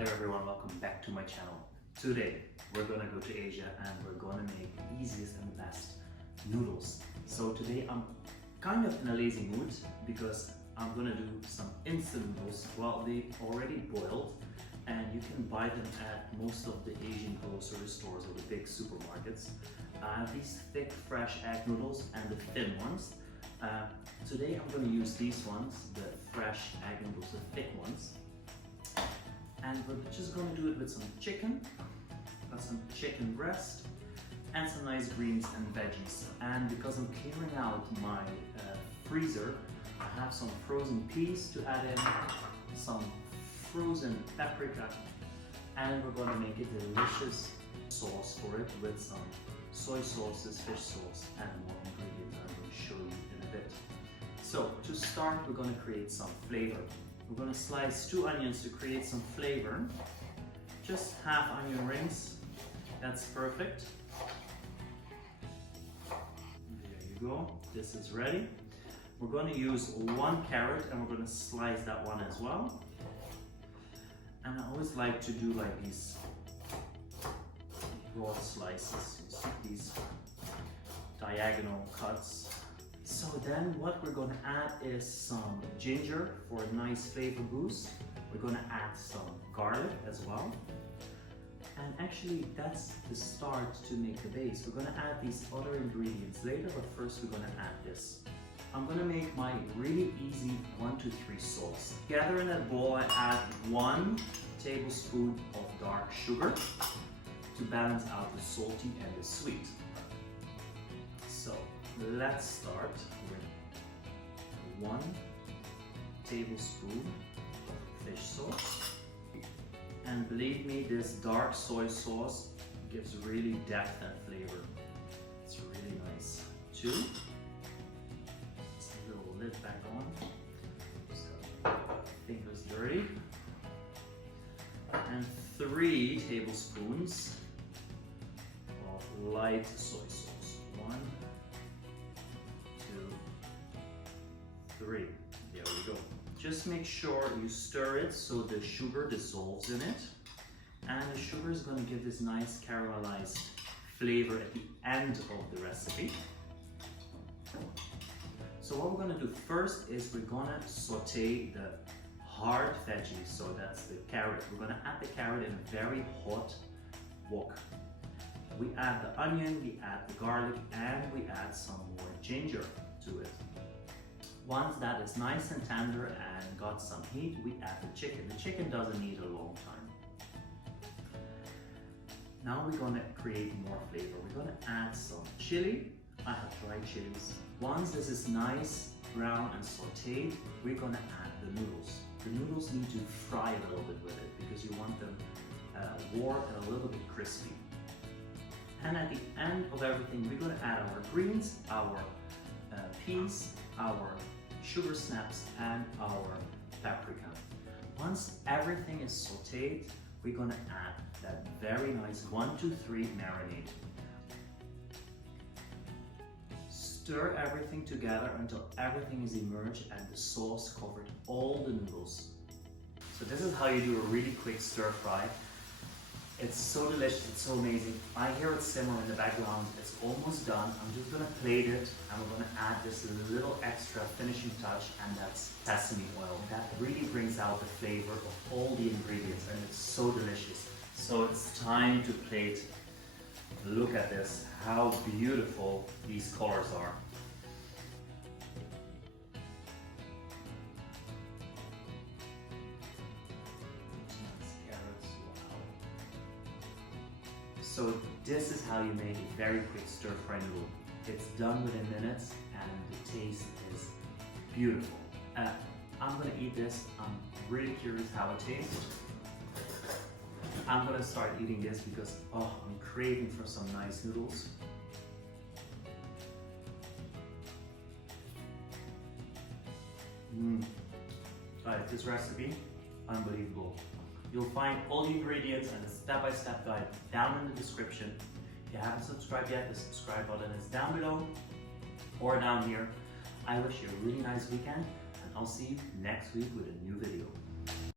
Hi there everyone, welcome back to my channel. Today we're gonna go to Asia and we're gonna make the easiest and best noodles. So today I'm kind of in a lazy mood because I'm gonna do some instant noodles. Well, they already boiled and you can buy them at most of the Asian grocery stores or the big supermarkets. These thick fresh egg noodles and the thin ones. Today I'm going to use these ones, the fresh egg noodles, the thick ones. And we're just going to do it with some chicken. Got some chicken breast and some nice greens and veggies. And because I'm clearing out my freezer, I have some frozen peas to add in, some frozen paprika, and we're going to make a delicious sauce for it with some soy sauces, fish sauce, and more ingredients I'm going to show you in a bit. So to start, we're going to create some flavor. We're going to slice 2 onions to create some flavor. Just half onion rings, that's perfect. There you go, this is ready. We're going to use 1 carrot and we're going to slice that one as well. And I always like to do like these broad slices, you see these diagonal cuts. So then what we're going to add is some ginger for a nice flavor boost. We're going to add some garlic as well. And actually that's the start to make the base. We're going to add these other ingredients later, but first we're going to add this. I'm going to make my really easy 1, 2, 3 sauce. Together in that bowl I add 1 tablespoon of dark sugar to balance out the salty and the sweet. So let's start with 1 tablespoon of fish sauce. And believe me, this dark soy sauce gives really depth and flavor. It's really nice. 2. Let's leave the lid back on. So, fingers dirty. And 3 tablespoons of light soy sauce. 1, 2, 3. There we go. Just make sure you stir it so the sugar dissolves in it. And the sugar is going to give this nice caramelized flavor at the end of the recipe. So what we're going to do first is we're going to saute the hard veggies. So that's the carrot. We're going to add the carrot in a very hot wok. We add the onion, we add the garlic, and we add some more ginger to it. Once that is nice and tender and got some heat, we add the chicken. The chicken doesn't need a long time. Now we're going to create more flavor. We're going to add some chili. I have dried chilies. Once this is nice, brown and sauteed, we're going to add the noodles. The noodles need to fry a little bit with it because you want them warm and a little bit crispy. And at the end of everything, we're going to add our greens, our peas, our sugar snaps, and our paprika. Once everything is sauteed, we're going to add that very nice 1, 2, 3 marinade. Stir everything together until everything is immersed and the sauce covered all the noodles. So this is how you do a really quick stir fry. It's so delicious, it's so amazing. I hear it simmer in the background. It's almost done. I'm just gonna plate it and we're gonna add this little extra finishing touch, and that's sesame oil. That really brings out the flavor of all the ingredients and it's so delicious. So it's time to plate. Look at this, how beautiful these colors are. So this is how you make a very quick stir fry noodle. It's done within minutes and the taste is beautiful. I'm gonna eat this. I'm really curious how it tastes. I'm gonna start eating this because I'm craving for some nice noodles. Guys, this recipe, unbelievable. You'll find all the ingredients and the step-by-step guide down in the description. If you haven't subscribed yet, the subscribe button is down below or down here. I wish you a really nice weekend and I'll see you next week with a new video.